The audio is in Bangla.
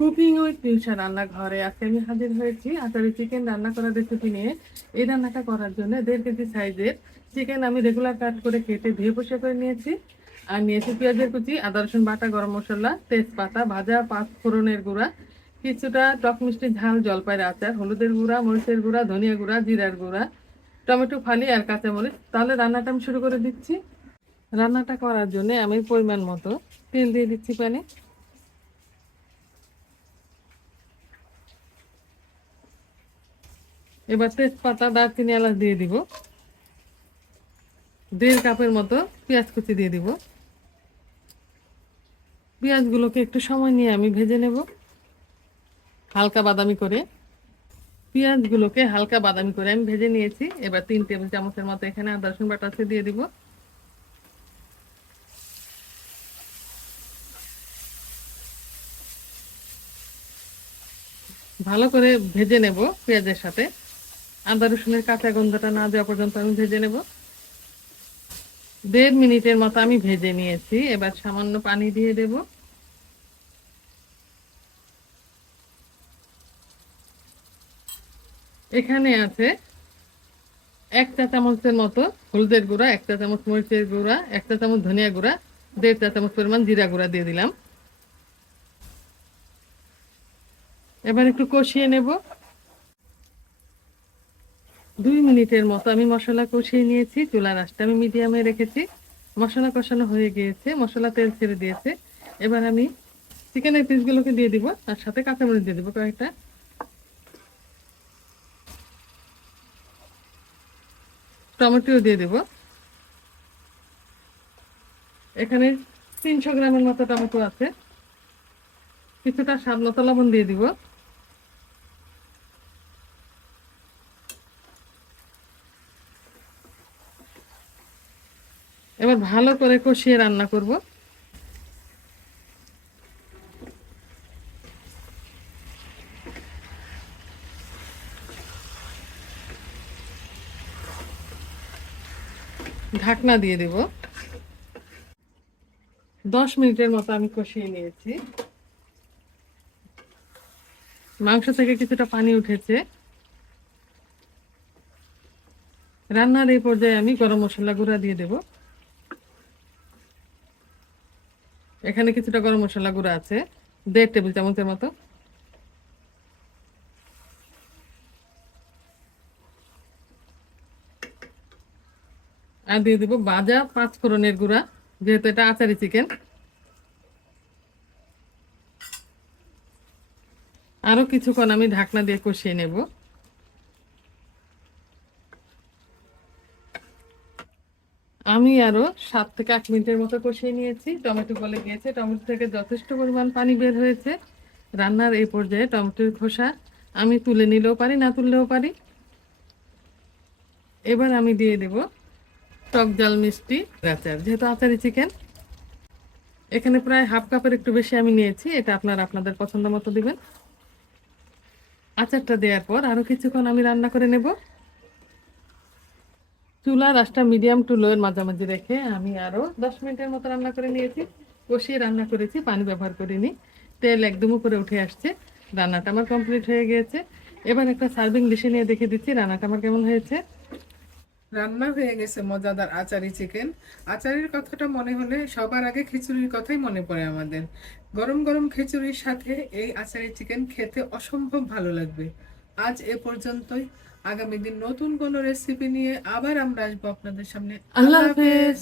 কুকিং উইথ পিউষা রান্নাঘরে আজকে আমি হাজির হয়েছি। আচারি চিকেন রান্না করার রেসিপি নিয়ে। এই রান্নাটা করার জন্য দেড় কেজি সাইজের চিকেন আমি রেগুলার কাট করে কেটে ধুয়ে পরিষ্কার করে নিয়েছি। আর নিয়েছি পেঁয়াজের কুচি, আদা, রসুন বাটা, গরম মশলা, তেজপাতা, ভাজা পাঁচ ফোড়নের গুঁড়া, কিছুটা টক মিষ্টি ঝাল, জলপাইয়ের আচার, হলুদের গুঁড়া, মরিচের গুঁড়া, ধনিয়া গুঁড়া, জিরার গুঁড়া, টমেটো, ফালি আর কাঁচামরিচ। তাহলে রান্নাটা আমি শুরু করে দিচ্ছি। রান্নাটা করার জন্য আমি পরিমাণ মতো তেল দিয়ে দিচ্ছি প্যানে এবার তেজপাতা দারচিনি এলাচ দিয়ে দিব। দেড় কাপের মতো পেঁয়াজ কুচি দিয়ে দিব। পেঁয়াজগুলোকে একটু সময় নিয়ে আমি ভেজে নেব। হালকা বাদামি করে। পেঁয়াজগুলোকে হালকা বাদামি করে আমি ভেজে নিয়েছি। এবার তিন টেবিল চামচের মতো এখানে আদা রসুন বাটা আছে দিয়ে দিব। ভালো করে ভেজে নেব পেঁয়াজের সাথে। আদা রসুনের কাঁচা গন্ধটা না দেওয়া পর্যন্ত আমি ভেজে নেব। দেড় মিনিটের মতো আমি ভেজে নিয়েছি। এবার সামান্য পানি দিয়ে দেব। এখানে আছে এক চা চামচের মতো হলুদের গুঁড়া, এক চা চামচ মরিচের গুঁড়া, এক চা চামচ ধনিয়া গুঁড়া, দেড় চা চামচ পরিমাণ জিরা গুঁড়া দিয়ে দিলাম। এবার একটু কষিয়ে নেব। দুই মিনিটের মতো আমি মশলা কষিয়ে নিয়েছি, চুলার আঁচটা আমি মিডিয়ামে রেখেছি। মশলা কষানো হয়ে গিয়েছে, মশলা তেল ছেড়ে দিয়েছে। এবার আমি চিকেনের পিসগুলোকে দিয়ে দিব আর সাথে কাঁচামরিচ দিয়ে দিব কয়েকটা। টমেটো দিয়ে দেব। এখানে তিনশো গ্রামের মতো টমেটো আছে। কিছুটা স্বাদ মতো লবণ দিয়ে দিব। এবার ভালো করে কষিয়ে রান্না করব। ঢাকনা দিয়ে দেব। দশ মিনিটের মতো আমি কষিয়ে নিয়েছি। মাংস থেকে কিছুটা পানি উঠেছে। রান্নার এই পর্যায়ে আমি গরম মশলা গুঁড়া দিয়ে দেব। এখানে কিছুটা গরম মশলা গুঁড়া আছে। দেড় টেবিল চামচের মতো। আর দিয়ে দেবো বাজা পাঁচ ফোড়নের গুঁড়া, যেহেতু এটা আচারি চিকেন। আরও কিছুক্ষণ আমি ঢাকনা দিয়ে কষিয়ে নেব। আমি আরও সাত থেকে আট মিনিটের মতো কষিয়ে নিয়েছি। টমেটো গলে গিয়েছে। টমেটো থেকে যথেষ্ট পরিমাণ পানি বের হয়েছে। রান্নার এই পর্যায়ে টমেটোর খোসা আমি তুলে নিলেও পারি, না তুললেও পারি। এবার আমি দিয়ে দেব টক জাল মিষ্টি আচার যেহেতু আচারি চিকেন। এখানে প্রায় হাফ কাপের একটু বেশি আমি নিয়েছি। এটা আপনারা আপনাদের পছন্দ মতো দিবেন। আচারটা দেওয়ার পর আরও কিছুক্ষণ আমি রান্না করে নেব। চুলা রাসটা মিডিয়াম টু লোয়ের মাঝামাঝি রেখে আমি আরও দশ মিনিটের মতো রান্না করে নিয়েছি। কষিয়ে রান্না করেছি, পানি ব্যবহার করিনি। তেল একদম উপরে উঠে আসছে। রান্নাটা আমার কমপ্লিট হয়ে গিয়েছে। এবার একটা সার্ভিং ডিশে নিয়ে দেখে দিচ্ছি রান্নাটা আমার কেমন হয়েছে। রান্না হয়ে গেছে মজাদার আচারি চিকেন আচারির কথাটা মনে হলে সবার আগে খিচুড়ির কথাই মনে পড়ে আমাদের। গরম গরম খিচুড়ির সাথে এই আচারি চিকেন খেতে অসম্ভব ভালো লাগবে। আজ এ পর্যন্তই। আগামী দিন নতুন কোনো রেসিপি নিয়ে আবার আমরা আসব আপনাদের সামনে। আল্লাহ হাফেজ।